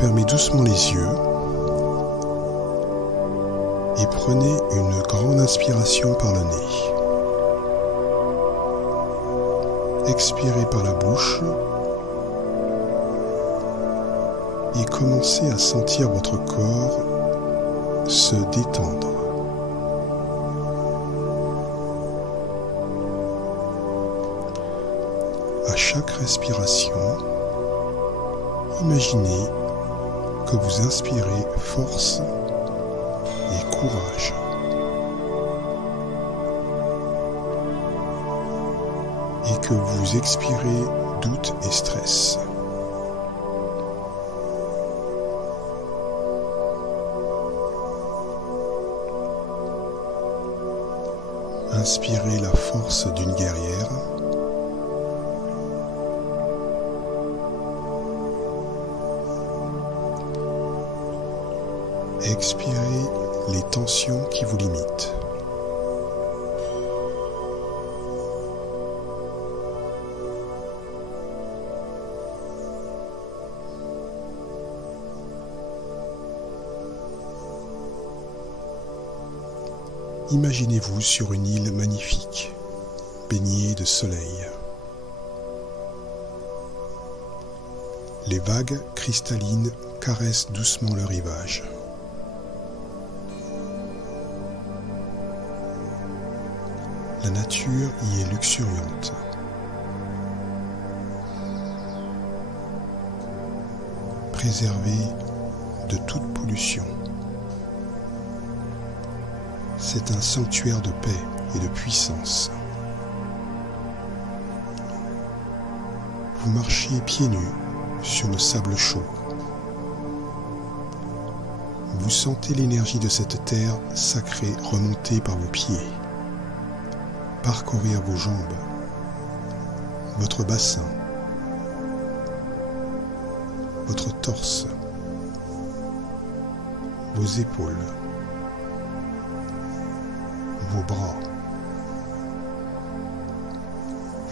Fermez doucement les yeux et prenez une grande inspiration par le nez. Expirez par la bouche et commencez à sentir votre corps se détendre. À chaque respiration, imaginez que vous inspirez force et courage. Et que vous expirez doute et stress. Inspirez la force d'une guerrière. Expirez les tensions qui vous limitent. Imaginez-vous sur une île magnifique, baignée de soleil. Les vagues cristallines caressent doucement le rivage. La nature y est luxuriante. Préservée de toute pollution. C'est un sanctuaire de paix et de puissance. Vous marchiez pieds nus sur le sable chaud. Vous sentez l'énergie de cette terre sacrée remonter par vos pieds, parcourir vos jambes, votre bassin, votre torse, vos épaules, vos bras,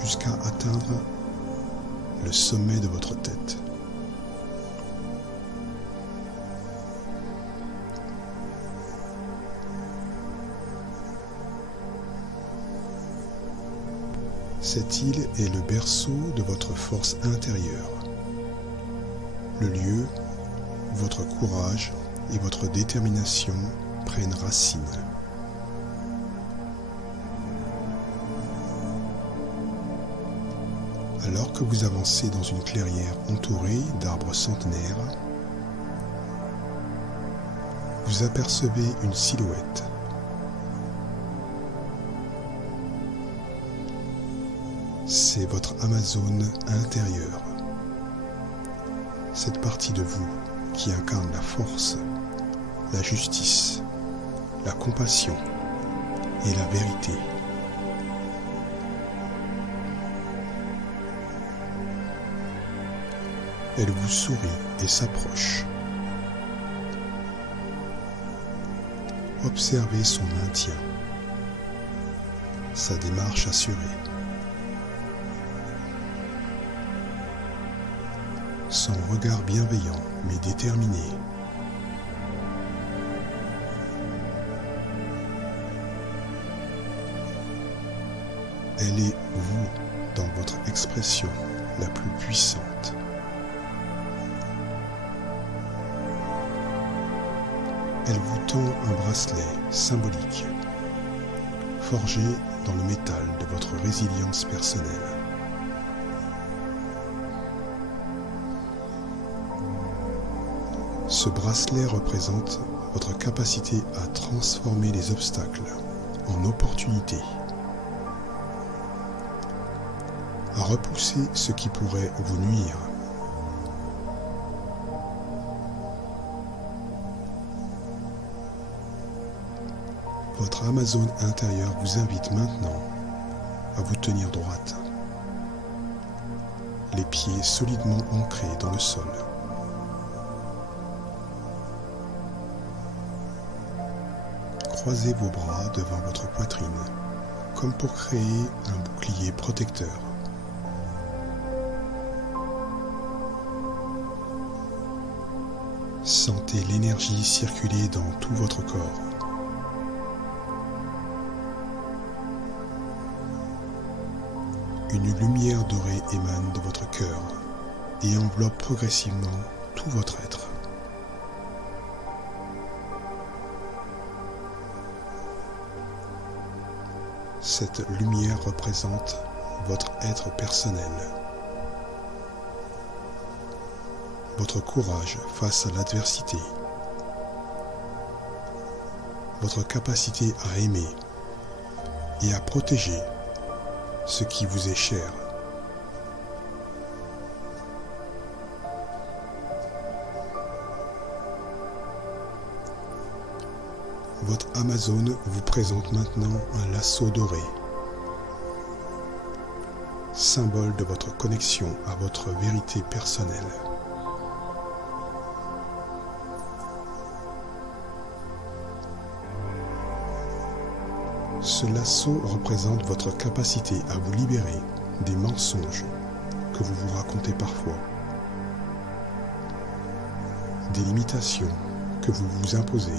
jusqu'à atteindre le sommet de votre tête. Cette île est le berceau de votre force intérieure, le lieu où votre courage et votre détermination prennent racine. Alors que vous avancez dans une clairière entourée d'arbres centenaires, vous apercevez une silhouette. C'est votre Amazone intérieure, cette partie de vous qui incarne la force, la justice, la compassion et la vérité. Elle vous sourit et s'approche. Observez son maintien, sa démarche assurée. Son regard bienveillant mais déterminé. Elle est vous dans votre expression la plus puissante. Elle vous tend un bracelet symbolique, forgé dans le métal de votre résilience personnelle. Ce bracelet représente votre capacité à transformer les obstacles en opportunités, à repousser ce qui pourrait vous nuire. Votre Amazone intérieure vous invite maintenant à vous tenir droite, les pieds solidement ancrés dans le sol. Croisez vos bras devant votre poitrine, comme pour créer un bouclier protecteur. Sentez l'énergie circuler dans tout votre corps. Une lumière dorée émane de votre cœur et enveloppe progressivement tout votre être. Cette lumière représente votre être personnel, votre courage face à l'adversité, votre capacité à aimer et à protéger ce qui vous est cher. Votre Amazone vous présente maintenant un lasso doré, symbole de votre connexion à votre vérité personnelle. Ce lasso représente votre capacité à vous libérer des mensonges que vous vous racontez parfois, des limitations que vous vous imposez.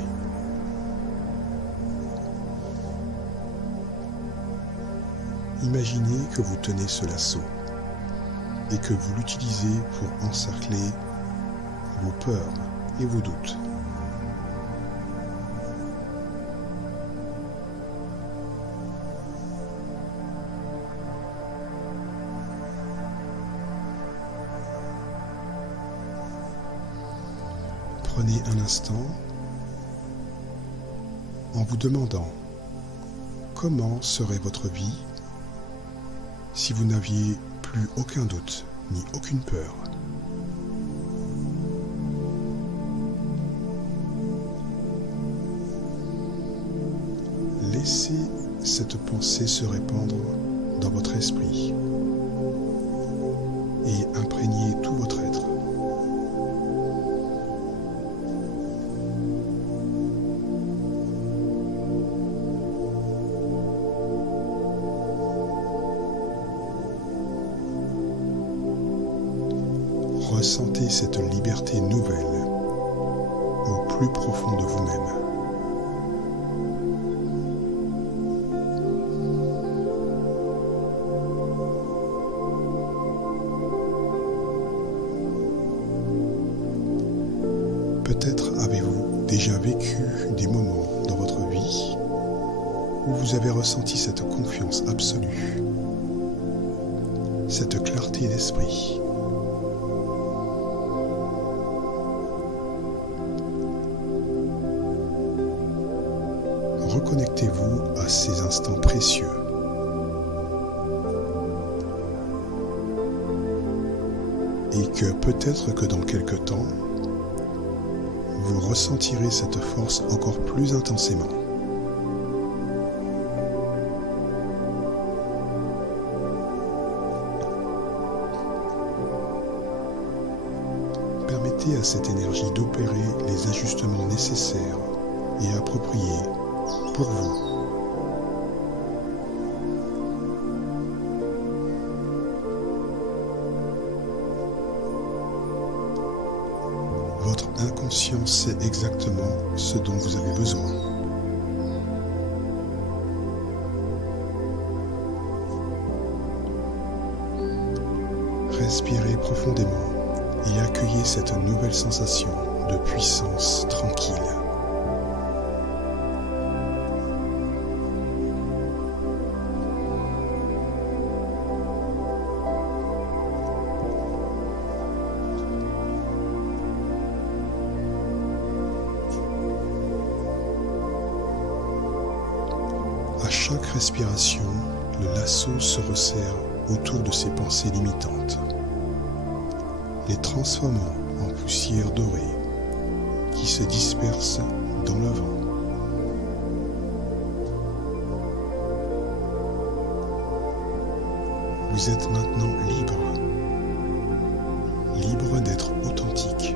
Imaginez que vous tenez ce lasso et que vous l'utilisez pour encercler vos peurs et vos doutes. Prenez un instant en vous demandant comment serait votre vie si vous n'aviez plus aucun doute ni aucune peur. Laissez cette pensée se répandre dans votre esprit et imprégner tout votre être. Ressentez cette liberté nouvelle au plus profond de vous-même. Peut-être avez-vous déjà vécu des moments dans votre vie où vous avez ressenti cette confiance absolue, cette clarté d'esprit. Reconnectez-vous à ces instants précieux. Et que peut-être que dans quelque temps, vous ressentirez cette force encore plus intensément. Permettez à cette énergie d'opérer les ajustements nécessaires et appropriés pour vous. Votre inconscient sait exactement ce dont vous avez besoin. Respirez profondément et accueillez cette nouvelle sensation de puissance tranquille. À chaque respiration, le lasso se resserre autour de ces pensées limitantes, les transformant en poussière dorée qui se disperse dans le vent. Vous êtes maintenant libre d'être authentique,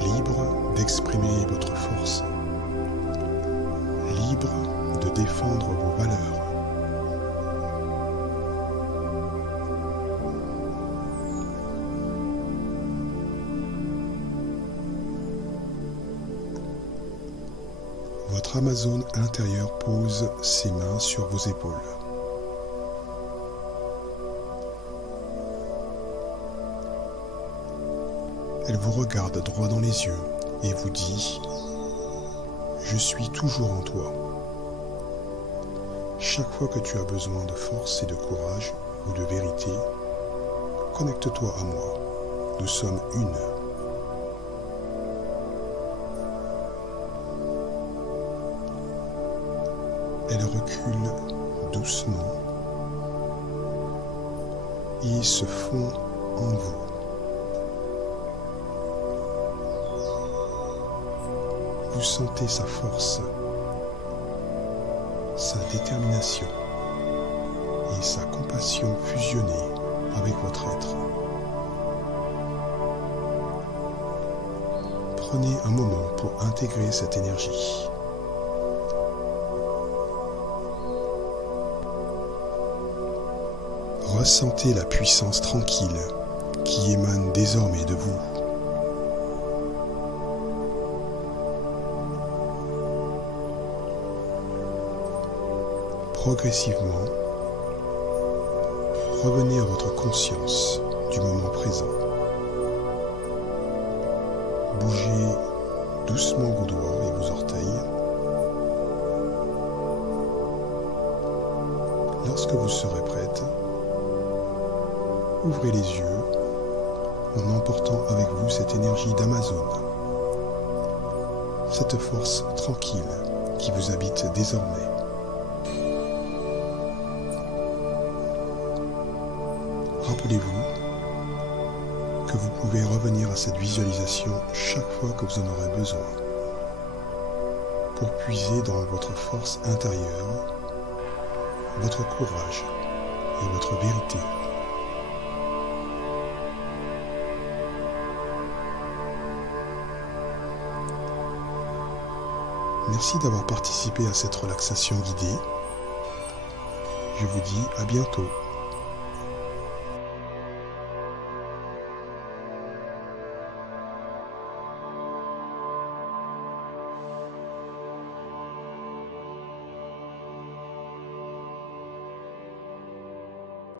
libre d'exprimer votre force, libre de défendre vos valeurs. votre Amazone intérieure pose ses mains sur vos épaules. Elle vous regarde droit dans les yeux et vous dit « Je suis toujours en toi ». Chaque fois que tu as besoin de force et de courage ou de vérité, connecte-toi à moi. Nous sommes une. Elle recule doucement et se fond en vous. Vous sentez sa force, sa détermination et sa compassion fusionner avec votre être. Prenez un moment pour intégrer cette énergie. Ressentez la puissance tranquille qui émane désormais de vous. Progressivement, revenez à votre conscience du moment présent. Bougez doucement vos doigts et vos orteils. Lorsque vous serez prête, ouvrez les yeux en emportant avec vous cette énergie d'Amazone, cette force tranquille qui vous habite désormais. Rappelez-vous que vous pouvez revenir à cette visualisation chaque fois que vous en aurez besoin pour puiser dans votre force intérieure, votre courage et votre vérité. Merci d'avoir participé à cette relaxation guidée. Je vous dis à bientôt.